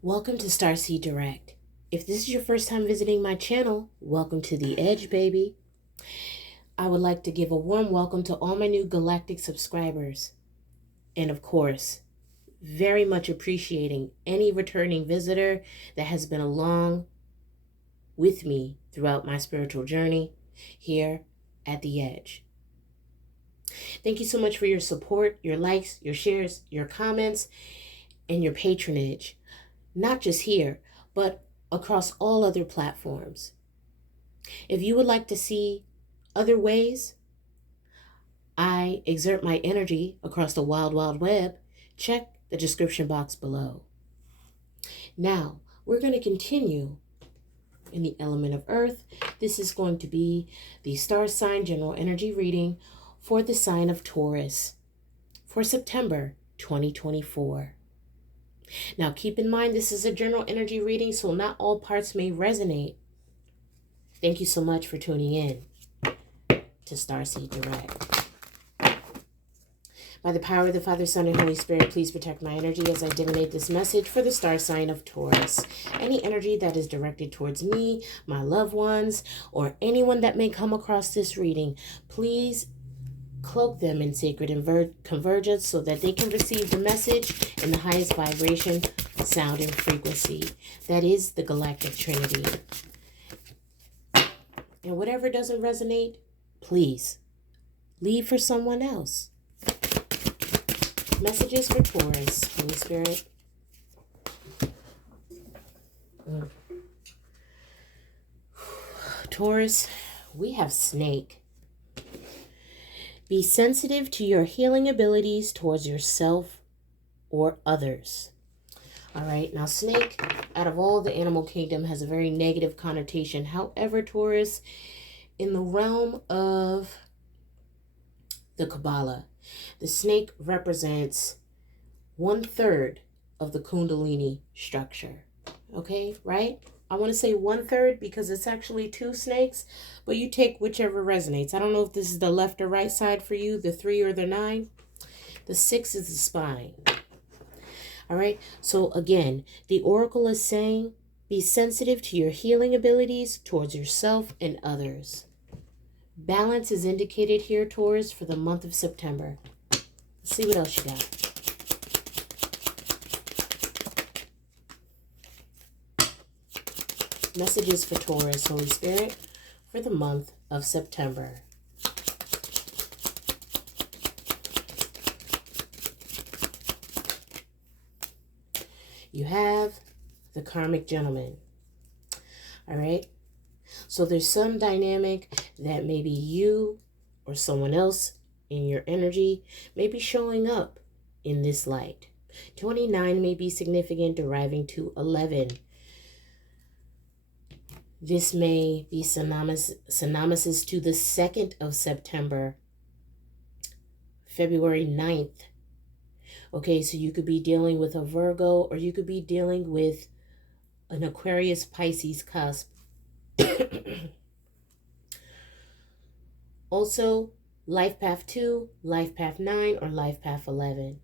Welcome to Starseed Direct. If this is your first time visiting my channel, welcome to the Edge, baby. I would like to give a warm welcome to all my new galactic subscribers. And of course, very much appreciating any returning visitor that has been along with me throughout my spiritual journey here at the Edge. Thank you so much for your support, your likes, your shares, your comments, and your patronage. Not just here, but across all other platforms. If you would like to see other ways I exert my energy across the wild, wild web, check the description box below. Now, we're going to continue in the element of Earth. This is going to be the star sign general energy reading for the sign of Taurus for September 2024. Now, keep in mind, this is a general energy reading, so not all parts may resonate. Thank you so much for tuning in to Starseed Direct. By the power of the Father, Son, and Holy Spirit, please protect my energy as I divinate this message for the star sign of Taurus. Any energy that is directed towards me, my loved ones, or anyone that may come across this reading, please cloak them in sacred convergence so that they can receive the message in the highest vibration, sound, and frequency. That is the Galactic Trinity. And whatever doesn't resonate, please leave for someone else. Messages for Taurus, Holy Spirit. Taurus, we have snake. Be sensitive to your healing abilities towards yourself or others. All right, now snake, out of all the animal kingdom, has a very negative connotation. However, Taurus, in the realm of the Kabbalah, the snake represents 1/3 of the Kundalini structure. Okay, right? I want to say 1/3 because it's actually 2 snakes, but you take whichever resonates. I don't know if this is the left or right side for you, the 3 or the 9. The 6 is the spine. All right, so again, the oracle is saying, be sensitive to your healing abilities towards yourself and others. Balance is indicated here, Taurus, for the month of September. Let's see what else you got. Messages for Taurus, Holy Spirit, for the month of September. You have the karmic gentleman. All right. So there's some dynamic that maybe you or someone else in your energy may be showing up in this light. 29 may be significant, deriving to 11. This may be synonymous to the 2nd of September, February 9th. Okay, so you could be dealing with a Virgo, or you could be dealing with an Aquarius Pisces cusp. Also, life path 2, life path 9, or life path 11.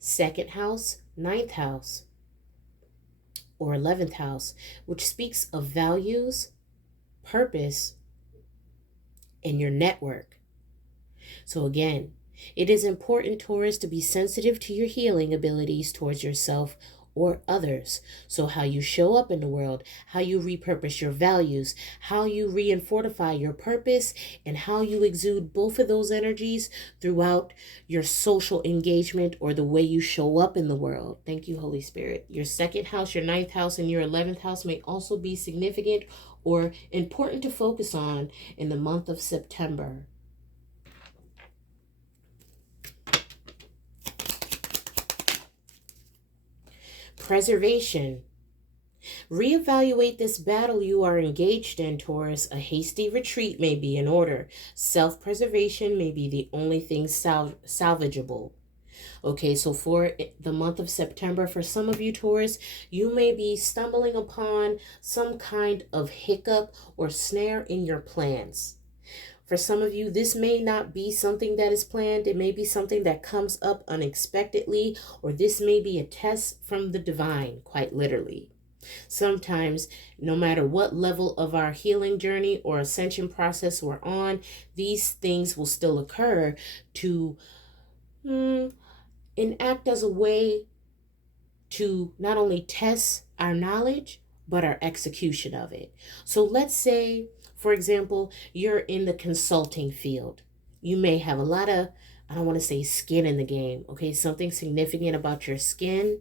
2nd house, 9th house, or 11th house, which speaks of values, purpose, and your network. So again, it is important, Taurus, to be sensitive to your healing abilities towards yourself or others. So how you show up in the world, how you repurpose your values, how you re-fortify your purpose, and how you exude both of those energies throughout your social engagement or the way you show up in the world. Thank you, Holy Spirit. Your 2nd house, your 9th house, and your 11th house may also be significant or important to focus on in the month of September. Preservation. Reevaluate this battle you are engaged in, Taurus. A hasty retreat may be in order. Self-preservation may be the only thing salvageable. Okay, so for the month of September, for some of you, Taurus, you may be stumbling upon some kind of hiccup or snare in your plans. For some of you, this may not be something that is planned. It may be something that comes up unexpectedly, or this may be a test from the divine, quite literally. Sometimes, no matter what level of our healing journey or ascension process we're on, these things will still occur to enact as a way to not only test our knowledge, but our execution of it. So let's say, for example, you're in the consulting field. You may have a lot of, I don't want to say skin in the game, okay? Something significant about your skin.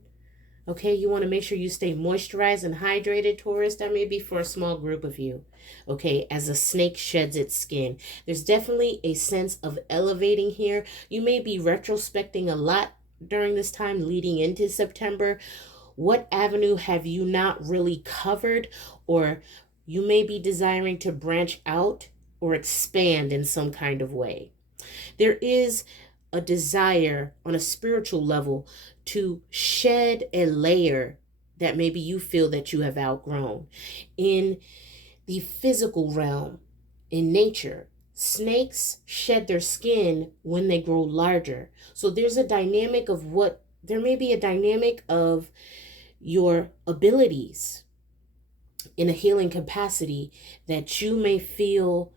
Okay, you want to make sure you stay moisturized and hydrated, Taurus. That may be for a small group of you. Okay, as a snake sheds its skin. There's definitely a sense of elevating here. You may be retrospecting a lot during this time leading into September. What avenue have you not really covered? Or you may be desiring to branch out or expand in some kind of way. There is a desire on a spiritual level to shed a layer that maybe you feel that you have outgrown. In the physical realm, in nature, snakes shed their skin when they grow larger. So there's a dynamic of there may be a dynamic of your abilities in a healing capacity that you may feel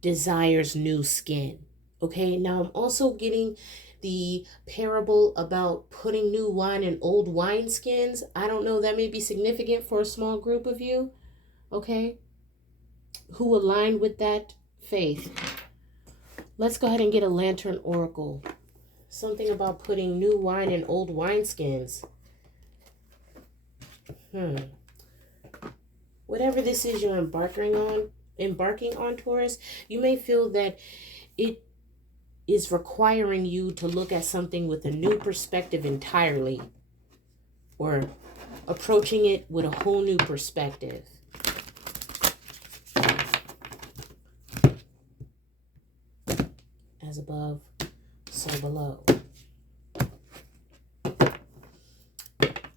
desires new skin. Okay, now I'm also getting the parable about putting new wine in old wineskins. I don't know, that may be significant for a small group of you, okay, who align with that faith. Let's go ahead and get a lantern oracle. Something about putting new wine in old wineskins. Whatever this is you're embarking on, Taurus, you may feel that it is requiring you to look at something with a new perspective entirely, or approaching it with a whole new perspective. As above, so below.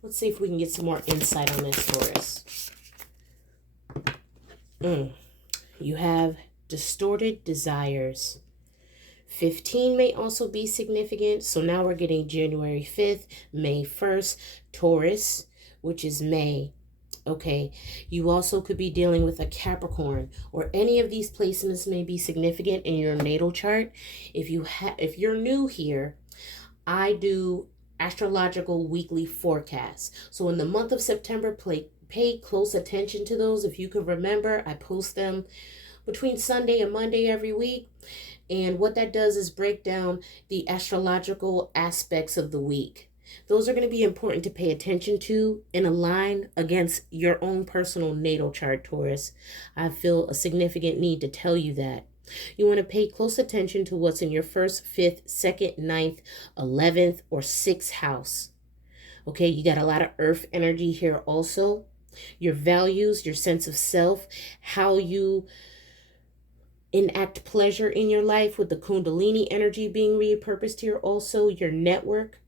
Let's see if we can get some more insight on this, Taurus. You have distorted desires. 15 may also be significant. So now we're getting January 5th, May 1st, Taurus, which is May. Okay, you also could be dealing with a Capricorn, or any of these placements may be significant in your natal chart. If you're new here, I do astrological weekly forecasts. So in the month of September, pay close attention to those. If you can remember, I post them between Sunday and Monday every week. And what that does is break down the astrological aspects of the week. Those are going to be important to pay attention to and align against your own personal natal chart, Taurus. I feel a significant need to tell you that. You want to pay close attention to what's in your 1st, 5th, 2nd, 9th, 11th, or 6th house. Okay, you got a lot of earth energy here also. Your values, your sense of self, how you enact pleasure in your life with the Kundalini energy being repurposed here. Also, your network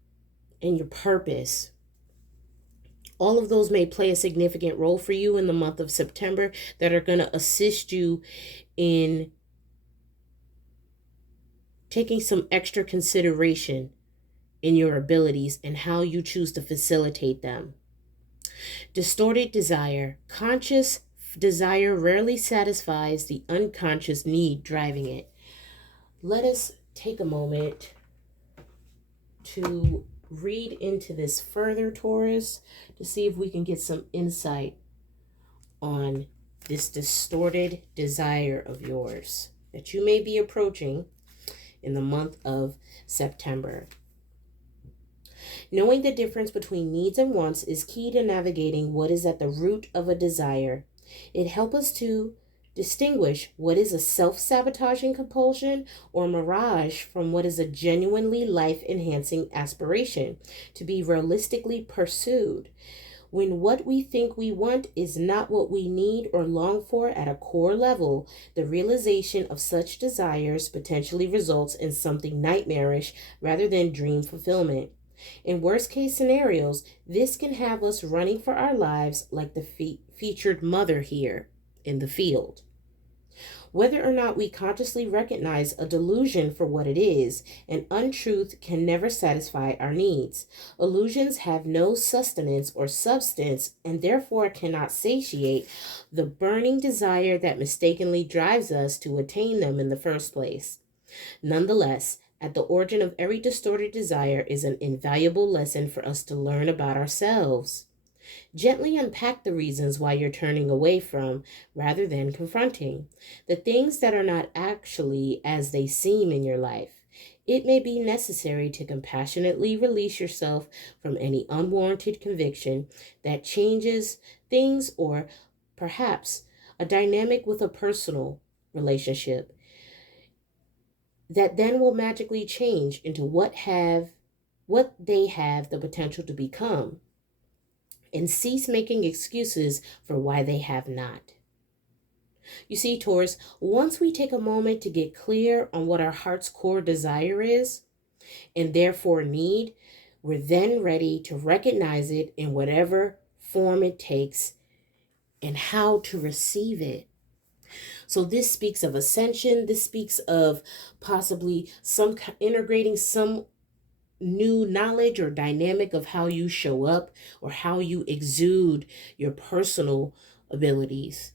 and your purpose. All of those may play a significant role for you in the month of September that are going to assist you in taking some extra consideration in your abilities and how you choose to facilitate them. Distorted desire. Conscious desire rarely satisfies the unconscious need driving it. Let us take a moment to read into this further, Taurus, to see if we can get some insight on this distorted desire of yours that you may be approaching in the month of September. Knowing the difference between needs and wants is key to navigating what is at the root of a desire. It helps us to distinguish what is a self-sabotaging compulsion or mirage from what is a genuinely life-enhancing aspiration to be realistically pursued. When what we think we want is not what we need or long for at a core level, the realization of such desires potentially results in something nightmarish rather than dream fulfillment. In worst-case scenarios, this can have us running for our lives like the featured mother here in the field. Whether or not we consciously recognize a delusion for what it is, an untruth can never satisfy our needs. Illusions have no sustenance or substance and therefore cannot satiate the burning desire that mistakenly drives us to attain them in the first place. Nonetheless, at the origin of every distorted desire is an invaluable lesson for us to learn about ourselves. Gently unpack the reasons why you're turning away from, rather than confronting, the things that are not actually as they seem in your life. It may be necessary to compassionately release yourself from any unwarranted conviction that changes things, or perhaps a dynamic with a personal relationship that then will magically change into what they have the potential to become, and cease making excuses for why they have not. You see, Taurus, once we take a moment to get clear on what our heart's core desire is, and therefore need, we're then ready to recognize it in whatever form it takes and how to receive it. So this speaks of ascension. This speaks of possibly some integrating some new knowledge or dynamic of how you show up or how you exude your personal abilities,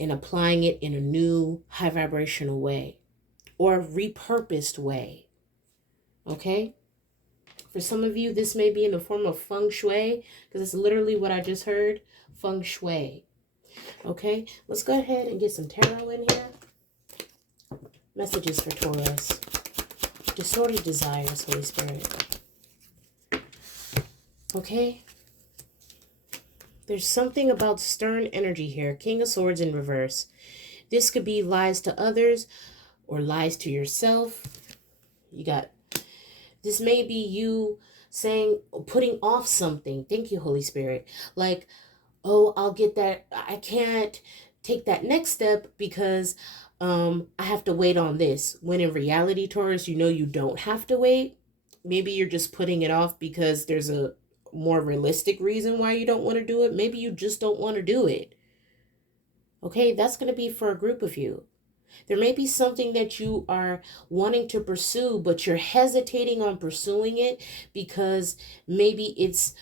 and applying it in a new high vibrational way or a repurposed way. Okay? For some of you, this may be in the form of feng shui, because it's literally what I just heard, feng shui. Okay? Let's go ahead and get some tarot in here. Messages for Taurus. Distorted desires, Holy Spirit. Okay? There's something about stern energy here. King of Swords in reverse. This could be lies to others or lies to yourself. This may be you saying, putting off something. Thank you, Holy Spirit. Like, oh, I'll get that. I can't take that next step because I have to wait on this. When in reality, Taurus, you don't have to wait. Maybe you're just putting it off because there's a more realistic reason why you don't want to do it. Maybe you just don't want to do it. Okay, that's going to be for a group of you. There may be something that you are wanting to pursue, but you're hesitating on pursuing it because maybe it's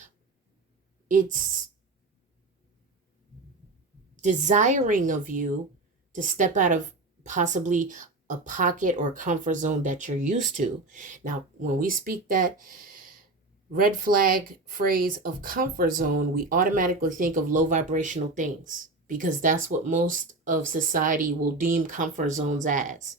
desiring of you to step out of possibly a pocket or comfort zone that you're used to. Now, when we speak that red flag phrase of comfort zone, we automatically think of low vibrational things because that's what most of society will deem comfort zones as.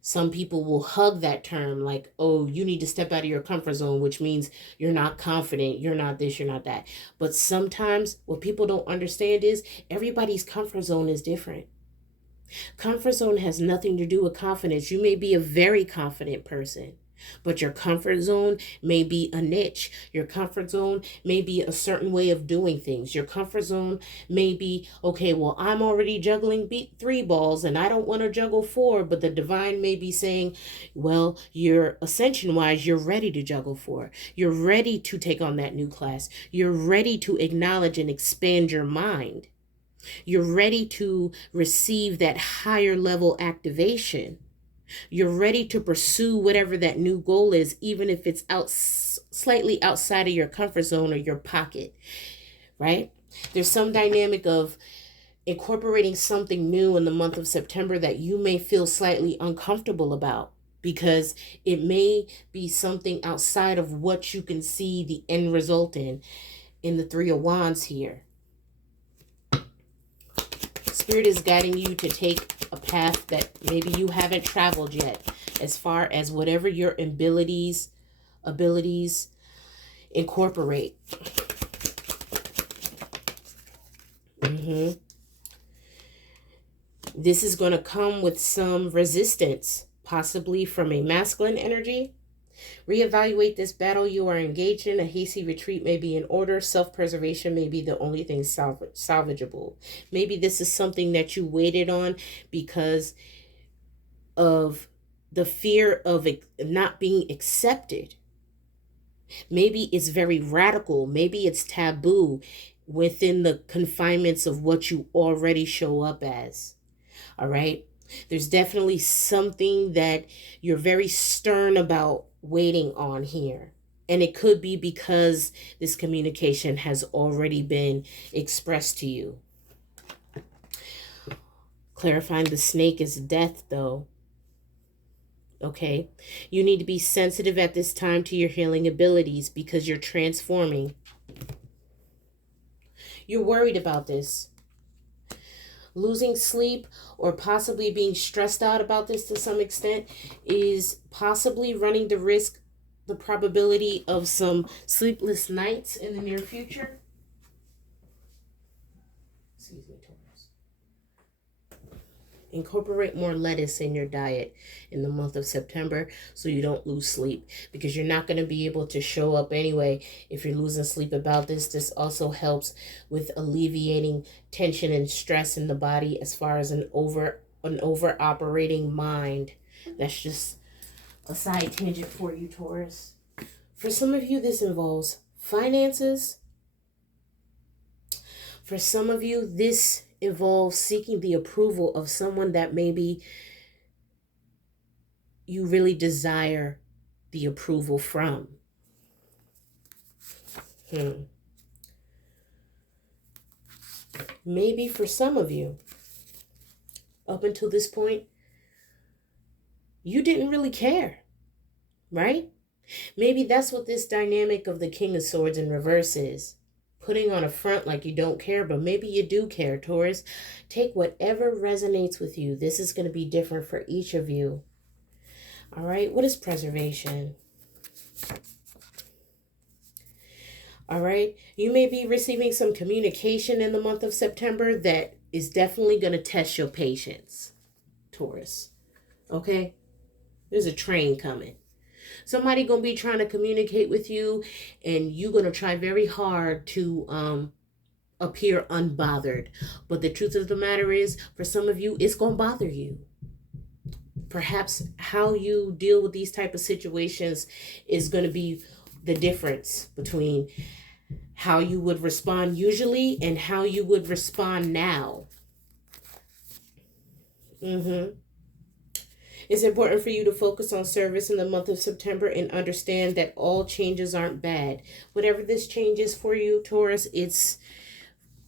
Some people will hug that term like, oh, you need to step out of your comfort zone, which means you're not confident, you're not this, you're not that. But sometimes what people don't understand is everybody's comfort zone is different. Comfort zone has nothing to do with confidence. You may be a very confident person, but your comfort zone may be a niche. Your comfort zone may be a certain way of doing things. Your comfort zone may be, okay, well, I'm already juggling 3 balls and I don't want to juggle 4, but the divine may be saying, well, you're ascension-wise, you're ready to juggle 4. You're ready to take on that new class. You're ready to acknowledge and expand your mind. You're ready to receive that higher level activation. You're ready to pursue whatever that new goal is, even if it's slightly outside of your comfort zone or your pocket, right? There's some dynamic of incorporating something new in the month of September that you may feel slightly uncomfortable about because it may be something outside of what you can see the end result in the 3 of Wands here. Spirit is guiding you to take a path that maybe you haven't traveled yet, as far as whatever your abilities incorporate. This is going to come with some resistance, possibly from a masculine energy. Reevaluate this battle you are engaged in. A hasty retreat may be in order. Self-preservation may be the only thing salvageable. Maybe this is something that you waited on because of the fear of it not being accepted. Maybe it's very radical. Maybe it's taboo within the confinements of what you already show up as. All right? There's definitely something that you're very stern about waiting on here. And it could be because this communication has already been expressed to you. Clarifying the snake is death, though. Okay? You need to be sensitive at this time to your healing abilities because you're transforming. You're worried about this. Losing sleep or possibly being stressed out about this to some extent is possibly running the probability of some sleepless nights in the near future. Excuse me, Taurus. Incorporate more lettuce in your diet in the month of September so you don't lose sleep, because you're not going to be able to show up anyway if you're losing sleep about this. This also helps with alleviating tension and stress in the body as far as an over operating mind. That's just a side tangent for you, Taurus. For some of you, this involves finances. For some of you, this involves seeking the approval of someone that maybe you really desire the approval from. Maybe for some of you, up until this point, you didn't really care, right? Maybe that's what this dynamic of the King of Swords in reverse is. Putting on a front like you don't care, but maybe you do care, Taurus. Take whatever resonates with you. This is going to be different for each of you. All right, what is preservation? All right, you may be receiving some communication in the month of September that is definitely going to test your patience, Taurus. Okay, there's a train coming. Somebody going to be trying to communicate with you, and you're going to try very hard to appear unbothered. But the truth of the matter is, for some of you, it's going to bother you. Perhaps how you deal with these type of situations is going to be the difference between how you would respond usually and how you would respond now. It's important for you to focus on service in the month of September and understand that all changes aren't bad. Whatever this change is for you, Taurus, it's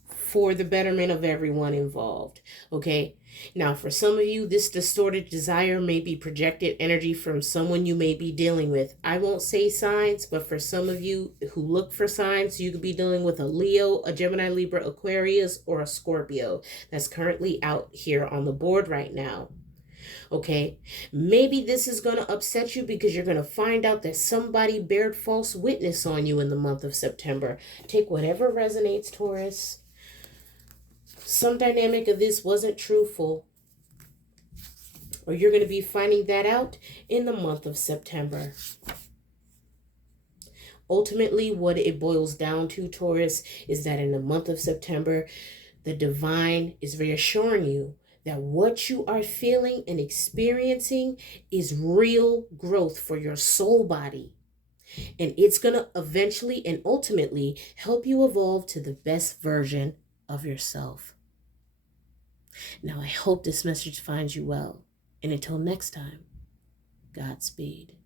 for the betterment of everyone involved. Okay? Now, for some of you, this distorted desire may be projected energy from someone you may be dealing with. I won't say signs, but for some of you who look for signs, you could be dealing with a Leo, a Gemini, Libra, Aquarius, or a Scorpio that's currently out here on the board right now. Okay, maybe this is going to upset you because you're going to find out that somebody bared false witness on you in the month of September. Take whatever resonates, Taurus. Some dynamic of this wasn't truthful, or you're going to be finding that out in the month of September. Ultimately, what it boils down to, Taurus, is that in the month of September, the divine is reassuring you that what you are feeling and experiencing is real growth for your soul body. And it's going to eventually and ultimately help you evolve to the best version of yourself. Now, I hope this message finds you well. And until next time, Godspeed.